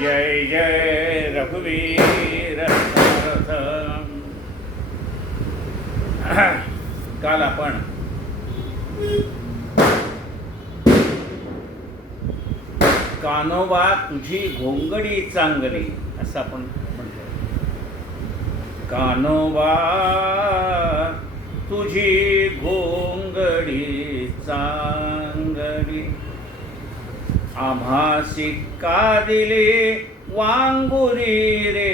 जय जय रघुवीर काल आपण कानोबा तुझी घोंगडी चांगली असं आपण म्हणतो कानोबा तुझी घोंगडी चांगली. आम्हा का दिले वांगुरी रे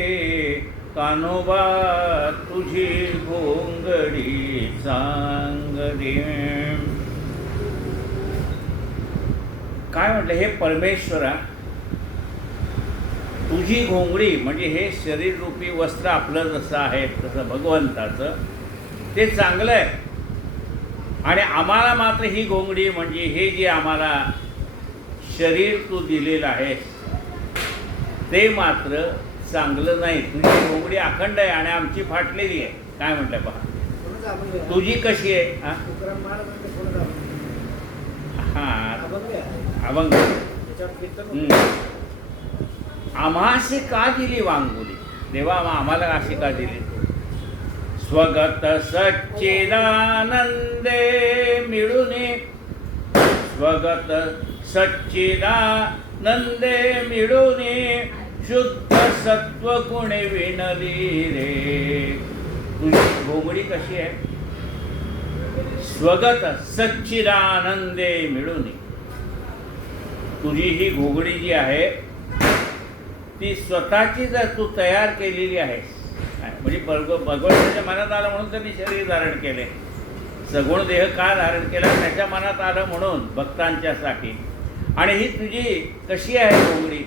कानोबा तुझी घोंगडी चांगली काय म्हटलं? हे परमेश्वरा तुझी घोंगडी म्हणजे हे शरीररूपी वस्त्र आपलं जसं आहे तसं भगवंताचं ते चांगलं आहे. आणि आम्हाला मात्र ही घोंगडी म्हणजे हे जे आम्हाला शरीर तू दिलेलं आहे. ते मात्र चांगलं नाही. तुझी घोंगडी अखंड आहे आणि आमची फाटलेली आहे. काय म्हटलं पहा तुझी कशी आहे? हा? हा. अभंग. आम्हाशी का दिली वांगुली? देवा आम्हाला अशी का दिली? स्वगत सच्चिदानंदे मिळून स्वगत सच्चिदानंदे मिळुनी शुद्ध सत्व गुणे विणली रे. तुझी घोंगडी कशी आहे? स्वगत सच्चिदानंदे मिळुनी. तुझी ही घोगडी जी आहे ती स्वतःची जर तू तयार केलेली आहेस म्हणजे भगव भगवंताच्या मनात आलं म्हणून त्यांनी शरीर धारण केले. सगुण देह का धारण केला? त्याच्या मनात आलं म्हणून भक्तांच्यासाठी. आणि ही तुझी कशी आहे डोंगरी?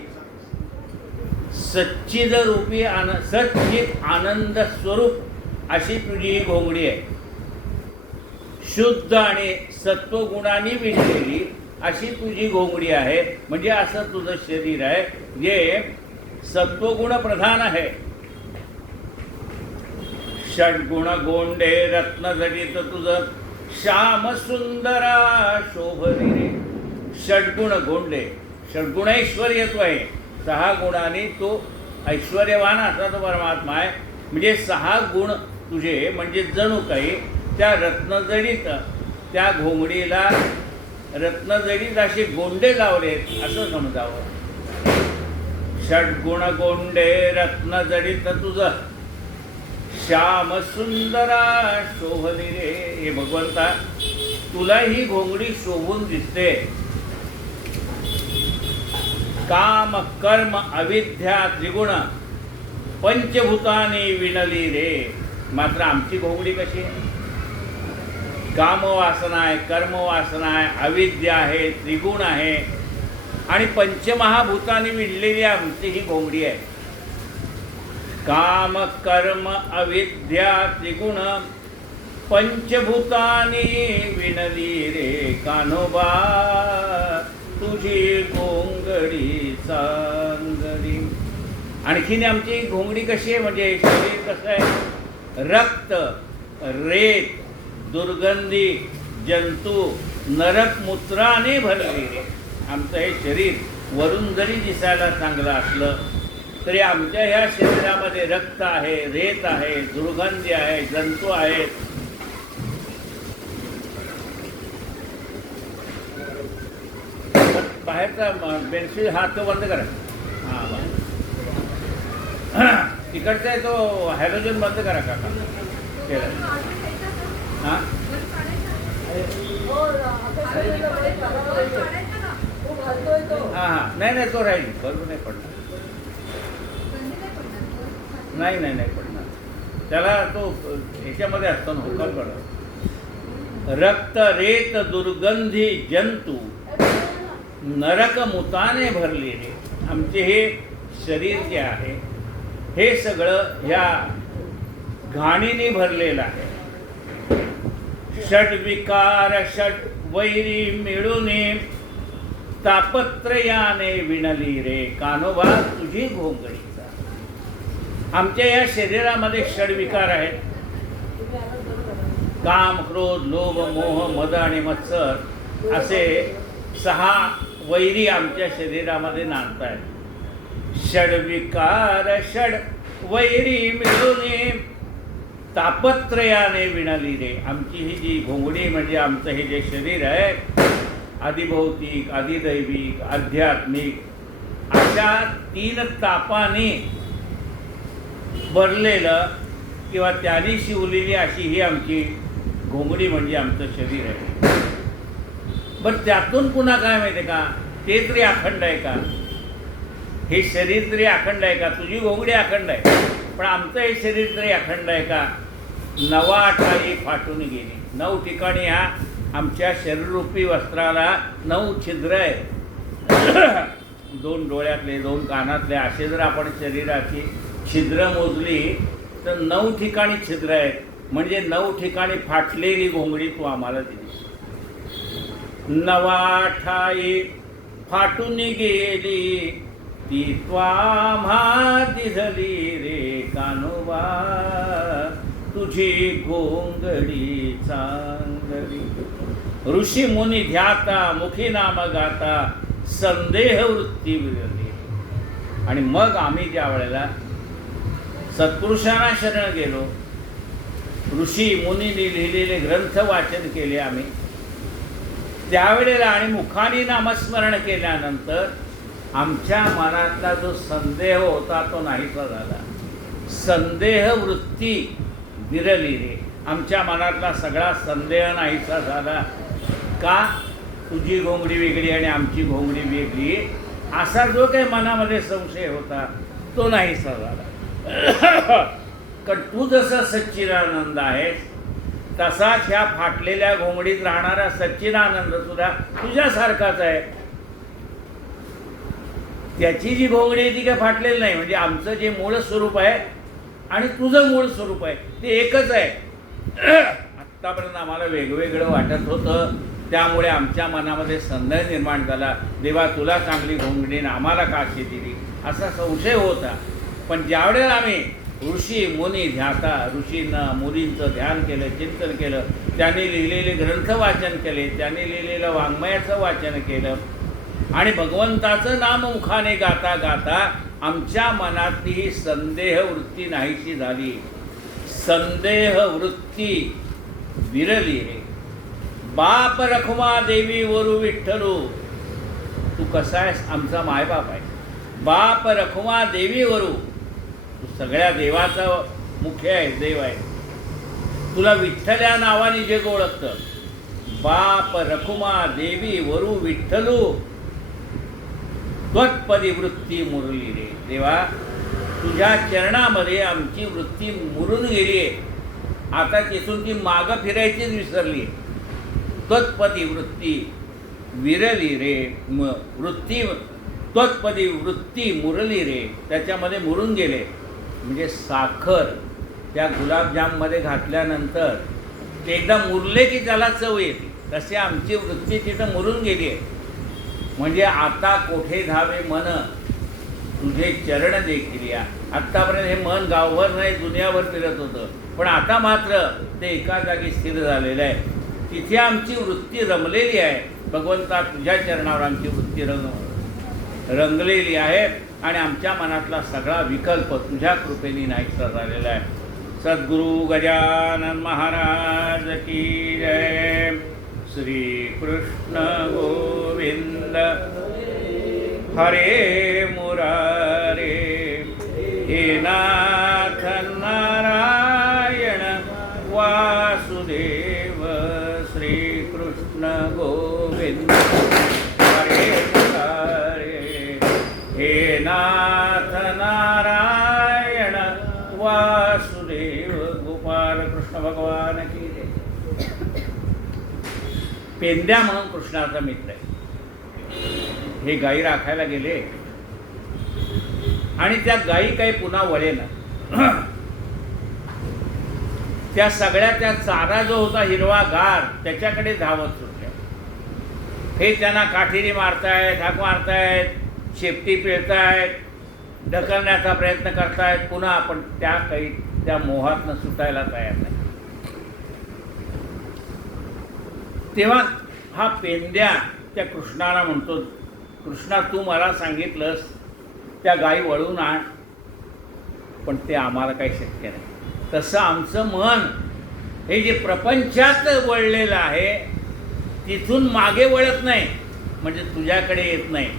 सच्चिद रूपी आन सच्चित आनंद स्वरूप अशी तुझी ही घोंगडी आहे. शुद्ध आणि सत्वगुणांनी विणलेली अशी तुझी घोंगडी आहे. म्हणजे असं तुझं शरीर आहे जे सत्वगुण प्रधान आहे. षडगुण गोंडे रत्न जडित तुझं. श्याम सुंदरा शोभरी रे षडगुण गोंडे षडगुण येतो आहे. सहा गुणाने तो ऐश्वर्यवान असा तो परमात्मा आहे. म्हणजे सहा गुण तुझे म्हणजे जणू काही त्या रत्नजडीत त्या घोंगडीला रत्नजडीत असे गोंडे लावलेत असं समजावं. षडगुण गोंडे रत्नजडीत तुझं. श्याम सुंदरा शोभली रे. हे भगवंता तुला ही घोंगडी शोभून दिसते. काम कर्म अविद्या त्रिगुण पंचभूताने विणली रे. मात्र आमची घोंगडी कशी आहे? कामवासना आहे कर्मवासना आहे अविद्या आहे त्रिगुण आहे. आणि पंचमहाभूताने विणलेली आमची ही घोंगडी आहे. काम कर्म अविद्या त्रिगुण पंचभूतानी विणली रे. कानोबा तुझी घोंगडी चांगली आणखीन आमची घोंगडी कशी आहे? म्हणजे शरीर कसं आहे? रक्त रेत दुर्गंधी जंतू नरक मूत्राने भरलेले. आमचं हे शरीर वरून जरी दिसायला चांगलं असलं तरी आमच्या ह्या शरीरामध्ये रक्त आहे रेत आहे दुर्गंधी आहे जंतू आहेत बाहेरचा बेन्सिल हात तो बंद करा हां बरं. तिकडचा आहे तो हॅलोजन बंद करा काका. केलं. हां? हां हां. नाही नाही तो राहील. बरोबर नाही पडणार. नाही नाही नाही पडणार. त्याला तो ह्याच्यामध्ये असतो ना पडत रक्त रेत दुर्गंधी जंतू. नरक मुताने भरलेले आमचे हे शरीर जे आहे हे सगळं ह्या घाणीने भरलेलं आहे. षट विकार षट वैरी मिळून तापत्रयाने विणली रे कानोबा तुझी घोंगडीचा. आमच्या या शरीरामध्ये षडविकार आहेत. काम क्रोध लोभ मोह मद आणि मत्सर असे सहा वैरी आमच्या शरीरामध्ये नांदत षडविकार षड वैरी मिळून तापत्रयाने विणाली रे. आमची ही जी घोंगडी म्हणजे आमचं हे जे शरीर आहे आदिभौतिक आदिदैविक आध्यात्मिक अशा तीन तापाने भरलेलं किंवा त्याने शिवलेली अशी ही आमची घोंगडी म्हणजे आमचं शरीर आहे. पण त्यातून पुन्हा काय माहिती आहे का? ते तरी अखंड आहे का? हे शरीर तरी अखंड आहे का? तुझी घोंगडी अखंड आहे. पण आमचं हे शरीर तरी अखंड आहे का? नवा ठाई फाटून गेली. नऊ ठिकाणी ह्या आमच्या शरीररूपी वस्त्राला नऊ छिद्र आहे दोन डोळ्यातले दोन कानातले असे जर आपण शरीराची छिद्र मोजली तर नऊ ठिकाणी छिद्र आहेत. म्हणजे नऊ ठिकाणी फाटलेली घोंगडी तू आम्हाला दिली. नवा ठाई फाटून गेली. ती त्वाम्हा दिसली रे कानोबा. तुझी गोंगडी चांगली. ऋषी मुनी ध्याता मुखी नाम गाता संदेह वृत्ती विरली आणि मग आम्ही ज्या वेळेला सत्पुरुषांना शरण गेलो ऋषी मुनींनी लिहिलेले ग्रंथ वाचन केले आम्ही. त्यावेळेला आणि मुखाने नामस्मरण केल्यानंतर आमच्या मनातला जो संदेह होता तो नाहीसा झाला. संदेह वृत्ती विरली रे आमच्या मनातला सगळा संदेह नाहीसा झाला. का? तुझी घोंगडी वेगळी आणि आमची घोंगडी वेगळी. असा जो काही मनामध्ये संशय होता तो नाहीसा झाला. कारण तू जसा सच्चिदानंद आहेस तसाच ह्या फाटलेल्या घोंगडीत राहणारा सच्चिदानंद सुद्धा तुझ्यासारखाच आहे. त्याची जी घोंगडी आहे ती काय फाटलेली नाही. म्हणजे आमचं जे मूळ स्वरूप आहे आणि तुझं मूळ स्वरूप आहे ते एकच आहे. आत्तापर्यंत आम्हाला वेगवेगळं वाटत होतं. त्यामुळे आमच्या मनामध्ये संदेह निर्माण झाला. देवा तुला चांगली घोंगडी आणि आम्हाला का अशी दिली असा संशय होता. पण ज्यावेळेला आम्ही ऋषी मुनी ध्याता ऋषींना मुनींचं ध्यान केलं चिंतन केलं त्यांनी लिहिलेले ग्रंथ वाचन केले त्यांनी लिहिलेलं वाङ्मयाचं वाचन केलं. आणि भगवंताचं नाम मुखाने गाता गाता आमच्या मनातली ही संदेह वृत्ती नाहीशी झाली. संदेह वृत्ती विरली रे बाप रखुमा देवी वरू विठ्ठलू तू कसा आहेस? आमचा मायबाप आहे. बाप रखुमा देवी वरू सगळ्या देवाचा मुख्य आहे देव आहे. तुला विठ्ठल या नावाने जग ओळखतं? बाप रखुमा देवी वरू विठ्ठलू. त्वत्पदी वृत्ती मुरली रे. देवा तुझ्या चरणामध्ये आमची वृत्ती मुरून गेली आहे. आता तिथून ती मागं फिरायचीच विसरली त्वत्पदी वृत्ती विरली रे. म वृत्ती त्वत्पदी वृत्ती मुरली रे. त्याच्यामध्ये मुरून गेले. म्हणजे साखर त्या गुलाबजाममध्ये घातल्यानंतर ते एकदा मुरले की त्याला चव येते. तसे आमची वृत्ती तिथं मुरून गेली आहे. म्हणजे आता कोठे धावे मन तुझे चरण देखील या. आत्तापर्यंत हे मन गावभर नाही दुनियाभर फिरत होतं. पण आता मात्र ते एका जागी स्थिर झालेलं आहे. तिथे आमची वृत्ती रमलेली आहे. भगवंता तुझ्या चरणावर आमची वृत्ती रंग रंगलेली आहे. आणि आमच्या मनातला सगळा विकल्प तुझ्या कृपेने नाहीसा झालेला आहे. सद्गुरु गजानन महाराज की जय. श्री कृष्ण गोविंद. हरे मुरारे. हे नाथ नारायण वासुदेव. पेंद्या म्हणून कृष्णाचा मित्र आहे. हे गाई राखायला गेले. आणि त्या गाई काही पुन्हा वळेना. त्या सगळ्या त्या चारा जो होता हिरवा गार त्याच्याकडे धावत सुटल्या. हे त्यांना काठीने मारतायत हाक मारतायत शेपटी पिळतायत ढकलण्याचा प्रयत्न करतायत. पुन्हा आपण त्या काही त्या मोहातनं सुटायला तयार नाही. तेव्हा हा पेंद्या त्या कृष्णाला म्हणतो कृष्णा तू मला सांगितलंस त्या गायी वळून आण. पण ते आम्हाला काही शक्य नाही. तसं आमचं मन हे जे प्रपंचात वळलेलं आहे तिथून मागे वळत नाही म्हणजे तुझ्याकडे येत नाही.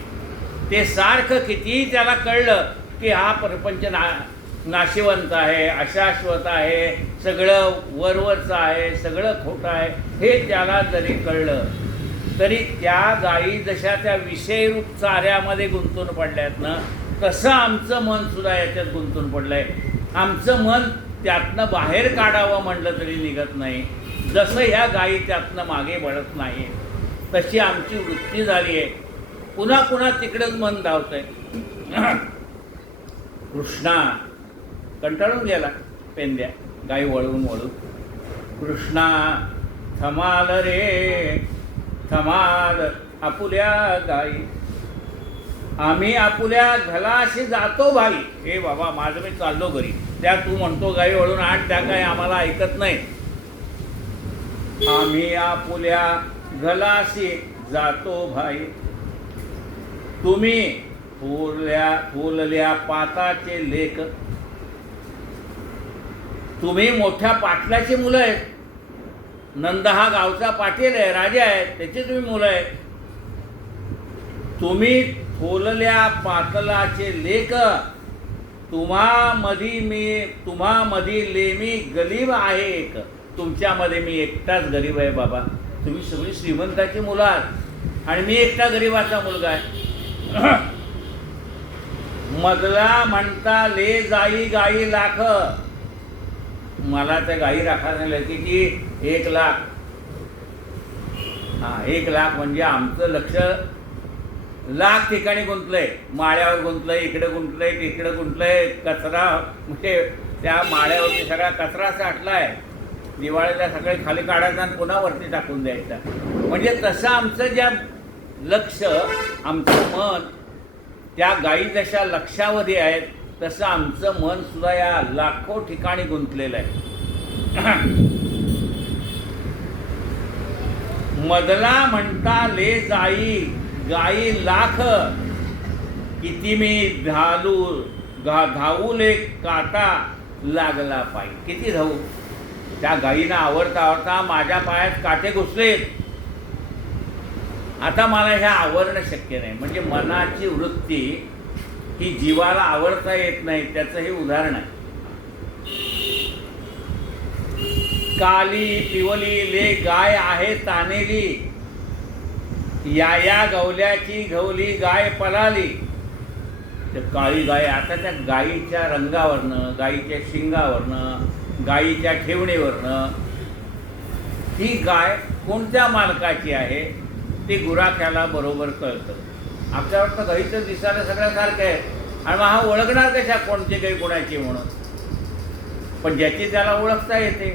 ते सारखं कितीही त्याला कळलं की हा प्रपंच ना नाशिवंत आहे अशाश्वत आहे सगळं वरवरचं आहे सगळं खोटं आहे हे त्याला जरी कळलं तरी त्या गायी जशा त्या विषयरूप चाऱ्यामध्ये गुंतून पडल्यात ना तसं आमचं मन सुद्धा याच्यात गुंतून पडलं आहे आमचं मन त्यातनं बाहेर काढावं म्हटलं तरी निघत नाही. जसं ह्या गायी त्यातनं मागे वळत नाही तशी आमची वृत्ती झाली आहे पुन्हा पुन्हा तिकडंच मन धावतंय. कृष्णा कंटाळून गेला पेंद्या. गाई वळून वळून कृष्णा थमाल रे थमाल आपुल्या गाई. आम्ही आपुल्या घलाशी जातो भाई हे बाबा माझं मी चाललो घरी. त्या तू म्हणतो गाई वळून आठ त्या काय आम्हाला ऐकत नाही आम्ही आपुल्या घलाशी जातो भाई तुम्ही फुलल्या फुलल्या पाताचे लेख तुम्ही मोठ्या पाटलाची मुलं आहेत. नंद हा गावचा पाटील आहे राजा आहे त्याची तुम्ही मुलं आहेत. तुम्ही थोलल्या पातलाचे लेख. तुम्हा मधी मी तुम्हा मधी लेमी गरीब आहे एक. तुमच्यामध्ये मी एकटाच गरीब आहे बाबा. तुम्ही सगळी श्रीमंताची मुलं आहात. आणि मी एकटा गरीबाचा मुलगा आहे. मधला म्हणता ले जाई गाई लाख. मला त्या गाई राखायला किती एक लाख. हा एक लाख म्हणजे आमचं लक्ष लाख ठिकाणी गुंतलंय. माळ्यावर गुंतलंय इकडे गुंतलंय तिकडे गुंतलंय. कचरा म्हणजे त्या माळ्यावरती सगळा कचरा साठलाय. दिवाळीला सगळे खाली काढायचा आणि पुन्हा वरती टाकून द्यायचा. म्हणजे तसं आमचं ज्या लक्ष आमचं मन त्या गायी जशा लक्षावधी आहेत तसं आमचं मन सुद्धा या लाखो ठिकाणी गुंतलेलं आहे. मधला म्हणता ले जाई गाई लाख. किती मी धालू घा धावूले काटा लागला पाय. किती धावू? त्या गायीना आवडता आवडता माझ्या पायात काटे घुसलेत. आता मला हे आवरणं शक्य नाही. म्हणजे मनाची वृत्ती ही जीवाला आवडता येत नाही त्याचं हे उदाहरण आहे. काली पिवली ले गाय आहे तानेली. या या गवल्याची गवली गाय पलाली. तर काळी गाय आता त्या गायीच्या रंगावरनं गायीच्या शिंगावरनं गायीच्या ठेवणीवरनं ती गाय कोणत्या मालकाची आहे ते गुराख्याला बरोबर कळतं. आमच्या वाटतं गाई तर दिसायला सगळ्यासारखं आहे आणि मग हा ओळखणार कशा कोणती गाई कोणाची म्हणून? पण ज्याची त्याला ओळखता येते.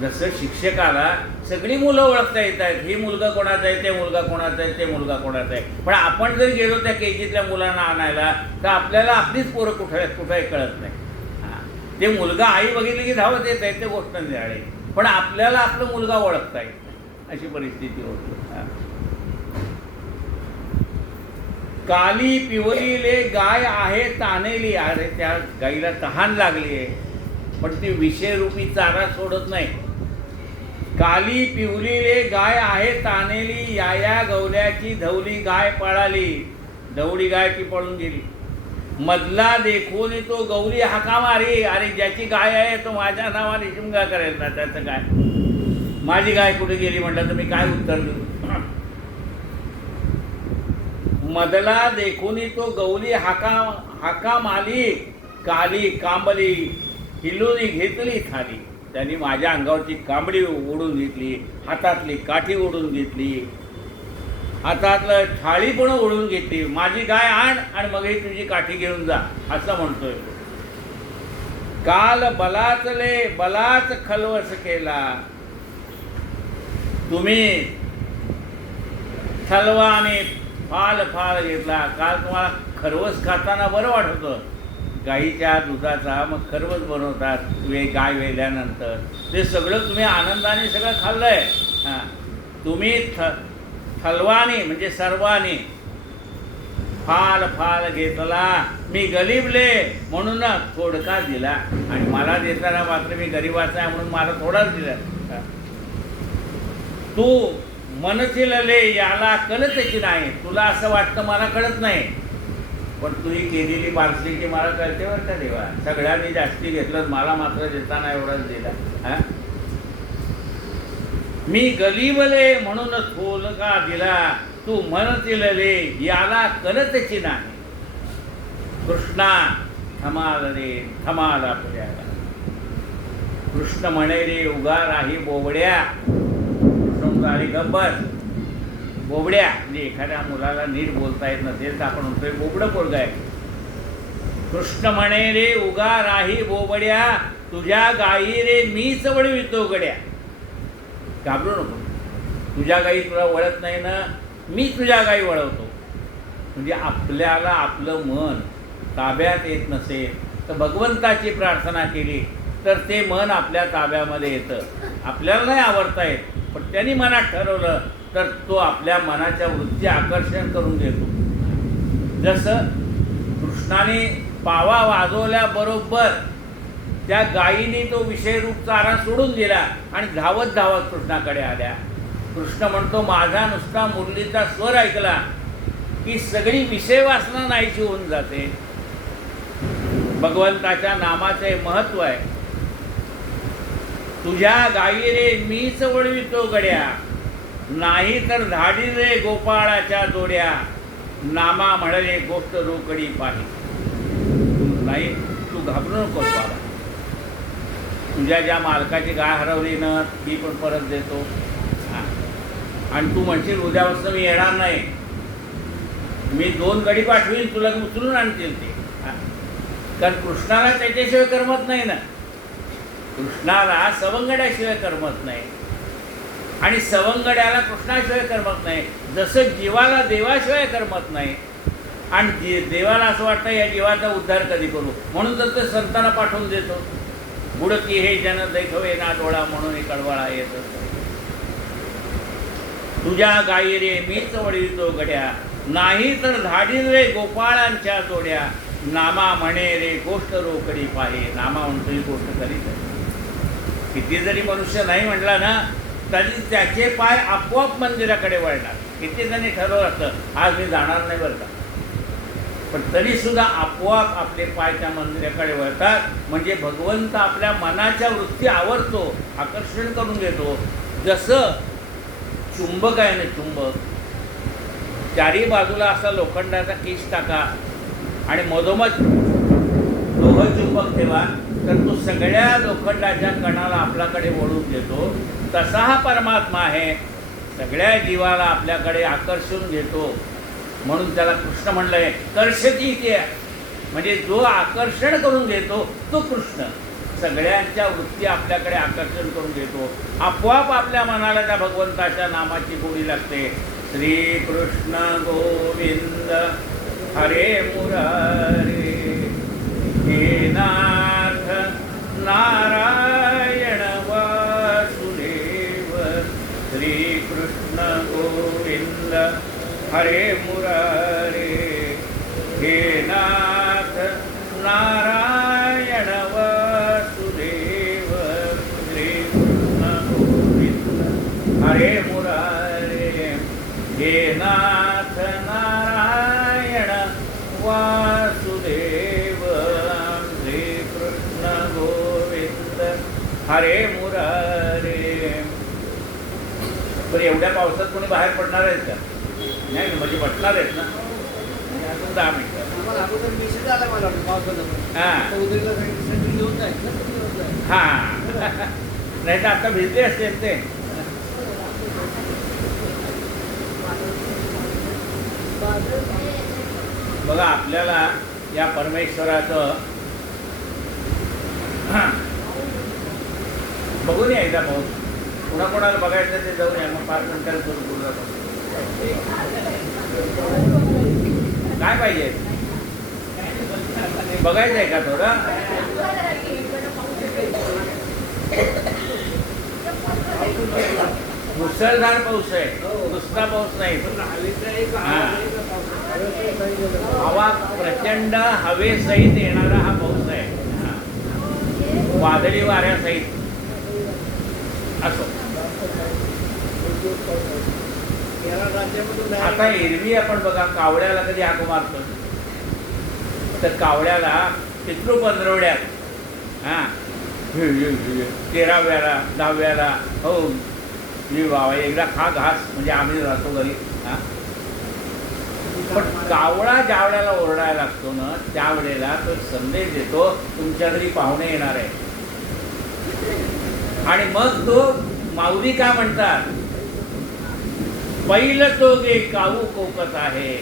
जसं शिक्षकाला सगळी मुलं ओळखता येत आहेत ही मुलगा कोणाचा आहे ते मुलगा कोणाचा आहे ते मुलगा कोणाचा आहे. पण आपण जर गेलो त्या के जीतल्या मुलांना आणायला तर आपल्याला आपलीच पोरं कुठे आहेत कुठे कळत नाही. ते मुलगा आई बघितली की धावत येत आहे ते गोष्ट झाले पण आपल्याला आपलं मुलगा ओळखता येत नाही. अशी परिस्थिती होती हा. काली पिवलीले गाय आहे तानेली अरे त्या गाईला तहान लागली आहे. पण ती विषयरूपी चारा सोडत नाही. काली पिवलीले गाय आहे तानेली या या गवल्याची धवली गाय पळाली. धवडी गाय ती पळून गेली. मधला देखून तो गौरी हाका मारी. अरे ज्याची गाय आहे तो माझ्या नावाने शिमगा करेल ना त्याचं गाय. माझी गाय कुठे गेली म्हटलं तर मी काय उत्तर देऊ? मधला देखुनी तो गौली हाका हाका माली काली कांबली हिलूनी घेतली थाली. त्यांनी माझ्या अंगावरची कांबडी ओढून घेतली हातातली काठी ओढून घेतली. हातातलं थाळी पण ओढून घेतली. माझी गाय आण आणि मग ही तुझी काठी घेऊन जा असं म्हणतोय. काल बलाचले बलाच खलवस केला. तुम्ही थलवाने फाल फाल घेतला. काल तुम्हाला खरवस खाताना बरं वाटत. होतं गाईच्या दुधाचा मग खरवस बनवतात वे गाय वेल्यानंतर. ते सगळं तुम्ही आनंदाने सगळं खाल्लंय. हां. तुम्ही थ थलवानी म्हणजे सर्वानी फाल फाल घेतला. मी गरीबले म्हणून थोडका दिला. आणि मला देताना मात्र मी गरीबाचा आहे म्हणून मला थोडाच दिला. तू मनतील ले याला कळतची नाही. तुला असं वाटतं मला कळत नाही. पण तुही केलेली बारसीची मला कळते बरं का देवा? सगळ्यांनी जास्ती घेतलं मला मात्र देताना एवढाच दिला. हा? मी गलीबले म्हणून थोल का दिला? तू म्हणतील ले याला कळतची नाही. कृष्णा थमाल रे थमाल आपल्याला. कृष्ण म्हणे रे उगा राही बोबड्या. आणि गब्बर. बोबड्या. म्हणजे एखाद्या मुलाला नीट बोलता येत नसेल तर आपण म्हणतोय बोबडं पोरग आहे. कृष्ण म्हणे रे उगा राही बोबड्या. तुझ्या गायी रे मीच वळवितो गड्या. घाबरू नको. तुझ्या गाई तुला वळत नाही ना मी तुझ्या गाई वळवतो. म्हणजे आपल्याला आपलं मन ताब्यात येत नसेल तर भगवंताची प्रार्थना केली तर ते मन आपल्या ताब्यामध्ये येतं. आपल्याला नाही आवडता येत. पण त्यांनी मनात ठरवलं तर तो आपल्या मनाच्या वृत्ती आकर्षण करून देतो जसं कृष्णाने पावा वाजवल्याबरोबर त्या गायीने तो विषयरूप चारा सोडून दिला आणि धावत धावत कृष्णाकडे आल्या. कृष्ण म्हणतो माझा नुसता मुरलीचा स्वर ऐकला की सगळी विषय वासना नाहीशी होऊन जाते. भगवंताच्या नामाचे महत्त्व आहे. तुझ्या गायी रे मीच वळवितो गड्या. नाही तर धाडी रे गोपाळाच्या जोड्या. नामा म्हणाले गोष्ट रोकडी पाही. नाही तू घाबरू नको बाबा. तुझ्या ज्या मालकाची गाय हरवली ना ती पण परत देतो. हा. आणि तू म्हणशील उद्यापासून मी येणार नाही. मी दोन गडी पाठवीन तुला उचलून आणतील ते. कारण कृष्णाला त्याच्याशिवाय करमत नाही ना. कृष्णाला सवंगड्याशिवाय करमत नाही. आणि सवंगड्याला कृष्णाशिवाय करमत नाही. जसं जीवाला देवाशिवाय करमत नाही. आणि जे देवाला असं वाटतं या जीवाचा उद्धार कधी करू? म्हणून तर ते संतांना पाठवून देतो. बुडकी हे जन देखवे ना डोळा म्हणून हे कळवळा येत असतो. तुझ्या गायी रे मीच वळवितो गड्या. नाही तर धाडी रे गोपाळांच्या जोड्या. नामा म्हणे रे गोष्ट रोकडी पाहे. नामा म्हणतो ही गोष्ट करीत आहे. किती जरी मनुष्य नाही म्हटला ना तरी त्याचे पाय आपोआप मंदिराकडे वळणार. किती जणी ठरवलं असतं आज मी जाणार नाही बरं का. पण तरी सुद्धा आपोआप आपले पाय त्या मंदिराकडे वळतात. म्हणजे भगवंत आपल्या मनाच्या वृत्ती आवडतो आकर्षण करून घेतो. जसं चुंबक आहे ना चुंबक चारी बाजूला असा लोखंडाचा केस टाका आणि मधोमध दोघं चुंबक ठेवा. तर तो सगळ्या लोखंडाच्या कणाला आपल्याकडे वळून देतो. तसा हा परमात्मा आहे. सगळ्या जीवाला आपल्याकडे आकर्षून घेतो. म्हणून त्याला कृष्ण म्हणलंय कर्षती ते म्हणजे जो आकर्षण करून घेतो तो कृष्ण. सगळ्यांच्या वृत्ती आपल्याकडे आकर्षण करून घेतो. आपोआप आपल्या मनाला त्या भगवंताच्या नामाची गोडी लागते. श्री कृष्ण गोविंद हरे मुरारे हे ना नारायण वासुदेव श्री कृष्ण गोविंद हरे मुरारे हे नाथ नारायण वासुदेव श्री कृष्ण गोविंद हरे मुरारे हे नाथ नारायण वासुदेव श्री कृष्ण गोविंद हरे मुरारे. बरं एवढ्या पावसात कोणी बाहेर पडणार आहेत का? नाही म्हणजे पडणार आहेत ना? अजून दहा मिनिटं. हा. हा. नाही तर आता भिजले असतील ते. बघा आपल्याला या परमेश्वराचं बघून या एकदा भाऊ कुणा कोणाला बघायचं ते जाऊन या मग पाच मिनिटाला करू आपण. काय पाहिजे? बघायचं आहे का थोडं? मुसळधार पाऊस आहे. नुसता पाऊस नाही. हवा प्रचंड हवेसहित येणारा हा पाऊस आहे. वादळी वाऱ्यासहित. असं. आता एरवी आपण बघा कावळ्याला कधी आग मारतो तर कावळ्याला पितृ पंधरवड्यात हा तेराव्याला दहाव्याला हो मी बाबा एकदा खा घास म्हणजे आम्ही राहतो घरी हा. पण कावळा ज्या वेळेला ओरडायला लागतो ना त्यावेळेला तो संदेश देतो तुमच्या घरी पाहुणे येणार आहे आणि मग तो माऊली का म्हणतात? पहिलं तो गे काऊ कोकत आहे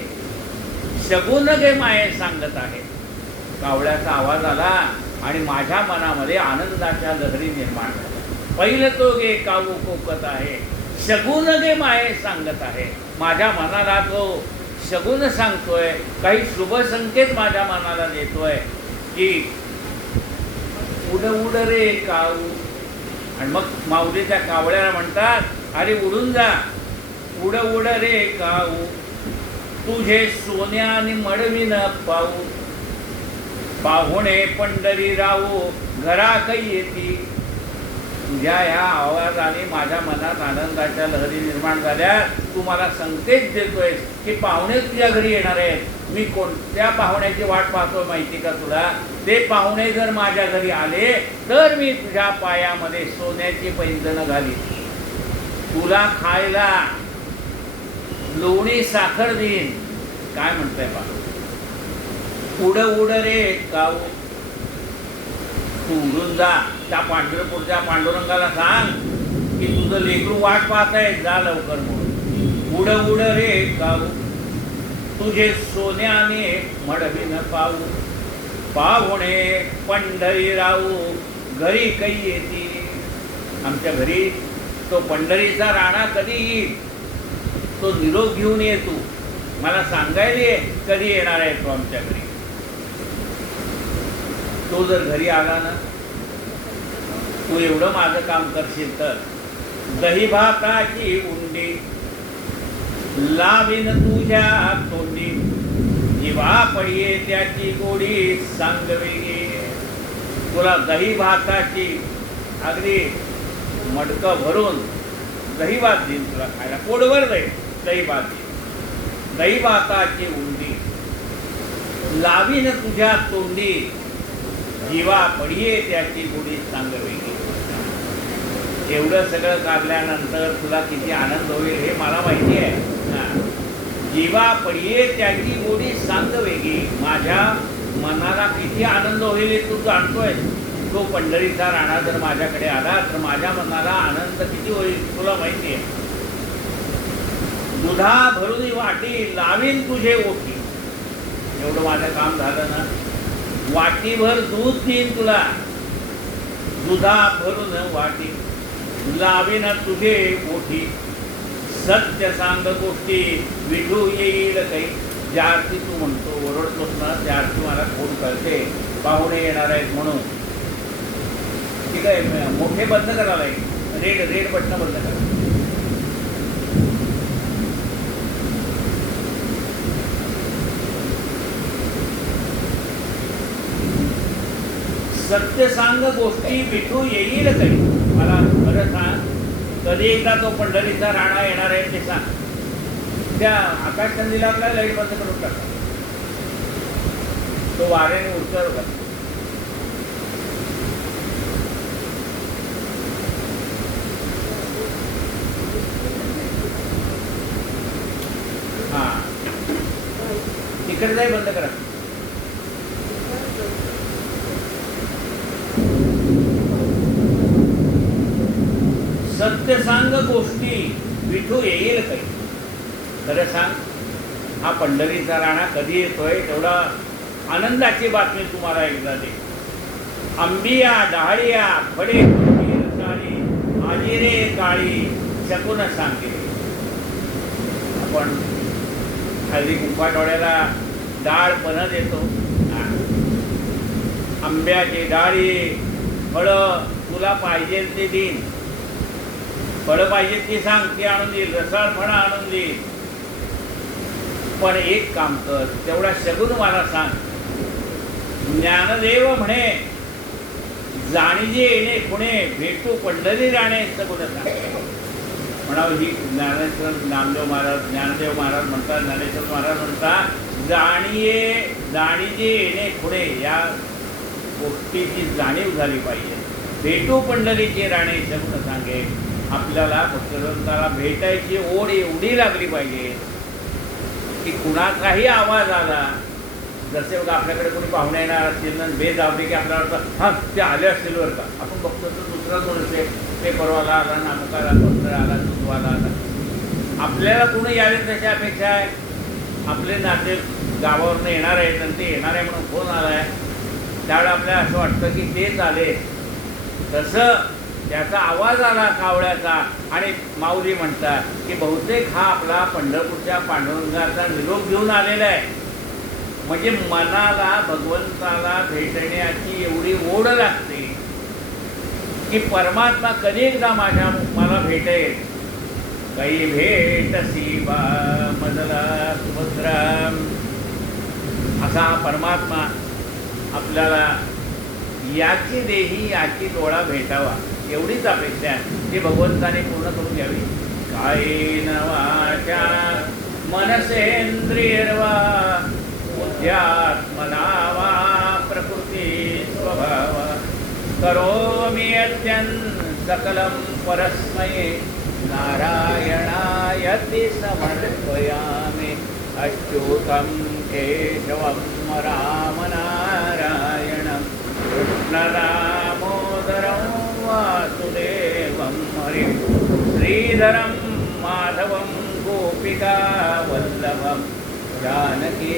शगुन गे माये सांगत आहे. कावळ्याचा आवाज आला आणि माझ्या मनामध्ये आनंदाच्या लहरी निर्माण झाल्या. पहिलं तो गे काऊ कोकत आहे शगुन गे माये सांगत आहे. माझ्या मनाला तो शगुन सांगतोय काही शुभ संकेत माझ्या मनाला देतोय की उड उड रे काऊ आणि मग माऊलीच्या कावळ्याला म्हणतात अरे उडून जा. उड उड रे काऊ. तुझे सोन्या आणि मडवी न पाऊ. पाहुणे पंढरी राहू घरा काही येती. तुझ्या या आवाजाने माझ्या मनात आनंदाच्या लहरी निर्माण झाल्या तू मला संकेत देतोयस की पाहुणे तुझ्या घरी येणार आहेत. मी कोणत्या पाहुण्याची वाट पाहतोय माहिती का तुला? ते पाहुणे जर माझ्या घरी आले तर मी तुझ्या पायामध्ये सोन्याची पैंजणं घाली तुला खायला लोणी साखर देईन. काय म्हणताय बा उड उड रे काऊ तू उडून जा. त्या पांढरपूरच्या पांडुरंगाला सांग की तुझं लेकरू वाट पाहत आहे जा लवकर म्हणून. उड उड रे गाऊ. तुझे सोन्याने मडविन पाऊ. पाहुणे पंढरी राहू घरी काही येती. आमच्या घरी तो पंढरीचा राणा कधी येईल? तो निरोप घेऊन ये तू. मला सांगायला ये कधी येणार आहे तो आमच्याकडे? तो जर घरी आला ना तू एवढं माझं काम करशील तर. दही भाताची उंडी लावीन तुझ्या तोंडी जीवा पडिये त्याची गोडी सांगवेगी. तुला दही भाताची अगदी मडकं भरून दही भात देईन तुला खायला. पोटभर जाईल दही भात देईन. दही भाताची उंडी लावीन तुझ्या तोंडी जीवा पडिये त्याची गोडी सांग वेगळी एवढं सगळं काढल्यानंतर तुला किती आनंद होईल हे मला माहिती आहे. जीवा पडिये त्याची गोडी सांग वेगळी माझ्या मनाला किती आनंद होईल हे तू जाणतोय. तो पंढरीचा राणा जर माझ्याकडे आला तर माझ्या मनाला आनंद किती होईल तुला माहिती आहे. दुधा भरून वाटी लावीन तुझे ओठी एवढं माझं काम झालं ना. वाटीभर दूध देईन तुला. दुधा भरून वाटी. लावीन तुझे ओठी सत्य सांग गोष्टी विठू येईल काही. ज्या अर्थी तू म्हणतो ओरडतोस ना त्या अर्थी मला फोन करते. पाहुणे येणार आहेत म्हणून. ठीक आहे मोठे बंद करायला लागेल. रेड रेड बटणं बंद करा सत्य सांग गोष्टी विठू येईल काही. मला खरं सांग कधी एकदा तो पंढरीचा राणा येणार आहे ते सांग. त्या आकाश कंदीला आपला लाइट बंद करून टाका. तो वाऱ्याने उत्तर का हा. तिकडे जाई बंद करा सत्य सांग गोष्टी विठू येईल काही. खरं सांग हा पंढरीचा राणा कधी येतोय तेवढा आनंदाची बातमी तुम्हाला एकदा दे. आंबिया डहाळिया फडे फुलकी, आजिरे काळी शकून सांगे आपण हल्ली कुंभाटोळ्याला डाळ पण देतो. आंब्याची डाळी फळं तुला पाहिजे ते देईन. फळं पाहिजे ती सांग ती आणून देईल रसाळ फळं आणून देईल पण एक काम कर तेवढा शगुन मला सांग. ज्ञानदेव म्हणे जाणीजे येणे कुणे भेटू पंढरी जाणे सगुण सांग. म्हणावं ही ज्ञानेश्वर नामदेव महाराज ज्ञानदेव महाराज म्हणतात ज्ञानेश्वर महाराज म्हणतात जाणीये जाणीजे येणे खुणे या गोष्टीची जाणीव झाली पाहिजे. भेटू पंढरीचे राणे सगुण सांगे आपल्याला भक्तवंताला भेटायची ओढ एवढी लागली पाहिजे की कुणाचाही आवाज आला जसे बघा आपल्याकडे कोणी पाहुणे येणार असतील ना बेज आवडे की आपल्याला वाटतं हां ते आले असतील बरं का. आपण बघतो तर दुसरा कोण असेल ते परवाला आला नामकाला पत्र आला दुधवाला आला. आपल्याला कोणी यावे तशी अपेक्षा आहे? आपले नाते गावावरनं येणार आहेत आणि ते येणार आहे म्हणून फोन आला आहे त्यावेळेला आपल्याला असं वाटतं की तेच आले तसं त्याचा आवाज आला कावळ्याचा आणि माऊली म्हणतात की बहुतेक हा आपला पंढरपूरच्या पांडुरंगाचा निरोप घेऊन आलेला आहे. म्हणजे मनाला भगवंताला भेटण्याची एवढी ओढ लागते की परमात्मा कधी एकदा माझ्या मला भेटेल. काही भेट शिवा मदला सुभद्रा असा हा परमात्मा आपल्याला याची देही याची डोळा भेटावा. एवढीच अपेक्षा आहे. ती भगवंताने पूर्ण करून घ्यावी. कायेन नवाच्या मनसेंद्रियर्वा बुद्ध्यात्मना वा प्रकृती स्वभाव. करोमि यद्यन् सकलं परस्मै नारायणायति समर्पयामि. अच्युतं केशवं रामनारायणं. कृष्णरा वासुदेवं हरिं श्रीधरं माधवं गोपिकावल्लभं जानकीनायकं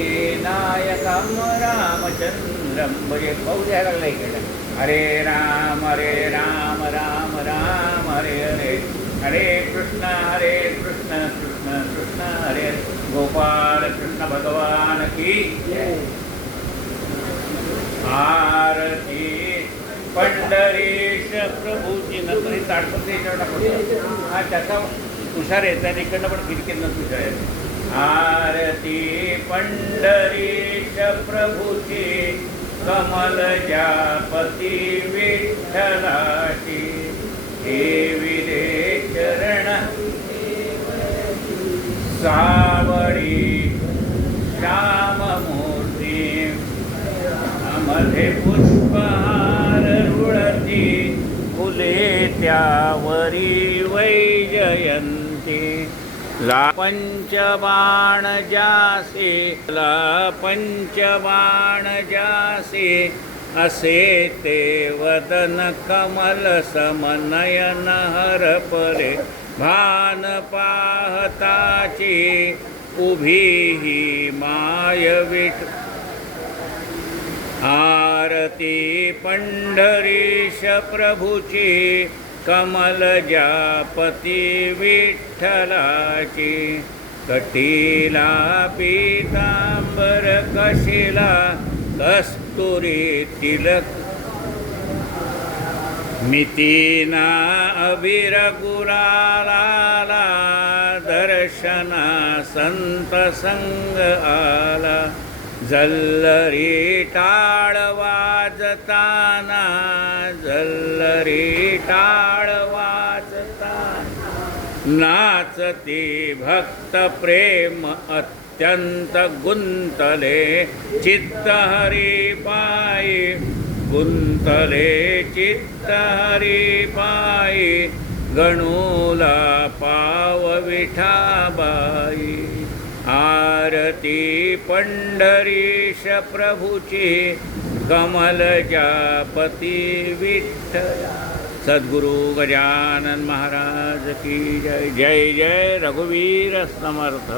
रामचन्द्रं भजे पाऊस यायला लागला इकडे हरे राम हरे राम राम राम हरे हरे हरे कृष्ण हरे कृष्ण कृष्ण कृष्ण हरे हरे. गोपाल कृष्ण भगवान की जय. आरती पंढरीश प्रभूची नंतरी ताडपण त्याच्यावर टाकतो हा त्याचा तुषार येत आहे इकडनं पण खिडकीनं तुषार येते आरती पंढरीश प्रभूची कमल जापती विठ्ठलाची देवी रे चरण सावळी श्याममूर्ती मध्ये पुष्पहार रुळती फुले त्यावरी वैजयंती ला पंचबाण जासे ला पंचबाण जासे असे ते वदन कमल समनयन हर परे। भान पाहताची उभी ही माय विठ। आरती पंढरीश प्रभूची कमल जापती विठ्ठलाची कटीला पीतांबर कशिला कस्तुरी तिलक. मितीना अभिर गुराला दर्शना संत संग आला. झल्लरी टाळ वाजताना झल्लरी टाळ वाजताना. नाचती भक्त प्रेम अत्यंत गुंतले चित्त हरी पायी. गुंतले चित्त हरी पायी गणूला पाव विठाबाई आरती पंढरीश प्रभूची कमल जापती विठ्ठला. सद्गुरु गजानन महाराज की जय जय जय रघुवीर समर्थ.